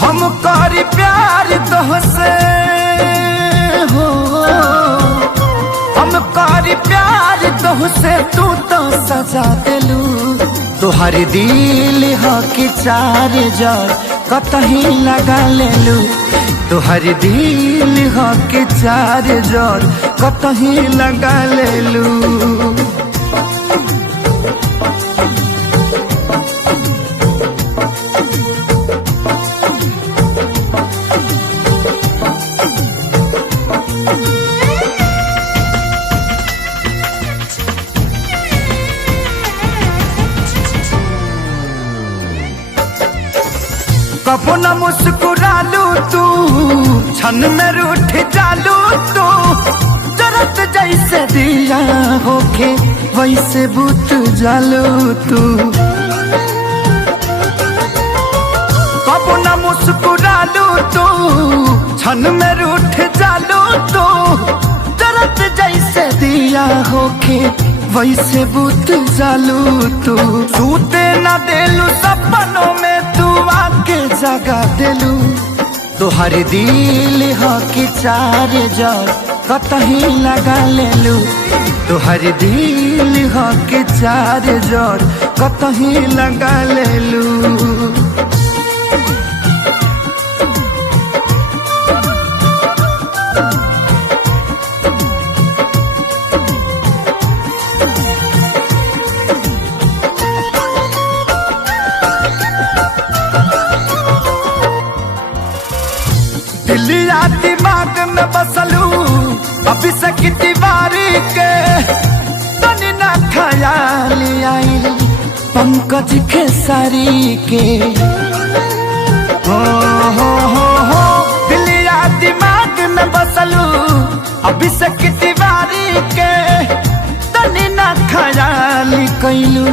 हम करी प्यार तोहसे हो, हम करी प्यार तोहसे, तू तो सजा दिलू। तोहर दिल हो कि चार जार कतही लगा लेलू। तोहर दिल हो कि चार जार कतही लगा लेलू। कबो न मुस्कुरालू तू, क्षण में रूठ जालू तू। जरत जैसे दिया होके वैसे बुत जालू तू। कबो न मुस्कुरालू तू, क्षण में रूठ जालू तू। जरत जैसे दिया होके वैसे बुत जालू तू। सूते न देलू सपनों में तू आके जगा देलू। तोहर दिल हो कि चार जार कतही लगा लेलू। तोहर दिल हो कि चार जार कतही लगा लेलू। दिलिया दिमाग में बसलू अभी से दीवारी के। तनी ना ख्याल आई पंकज खेसारी के। हो दिलिया दिमाग में बसलू अभी से दीवारी के। तनी ना ख्याल कैलू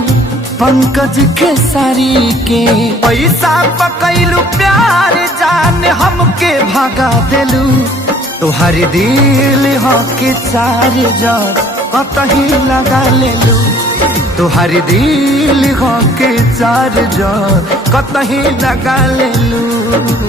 पंकज खेसारी के। पैसा पकैलू प्यार जान हमके भागा देलू। तोहर दिल हो कि चार जार कतही लगा लेलू। तोहर दिल हो कि चार जार कतही लगा लेलू।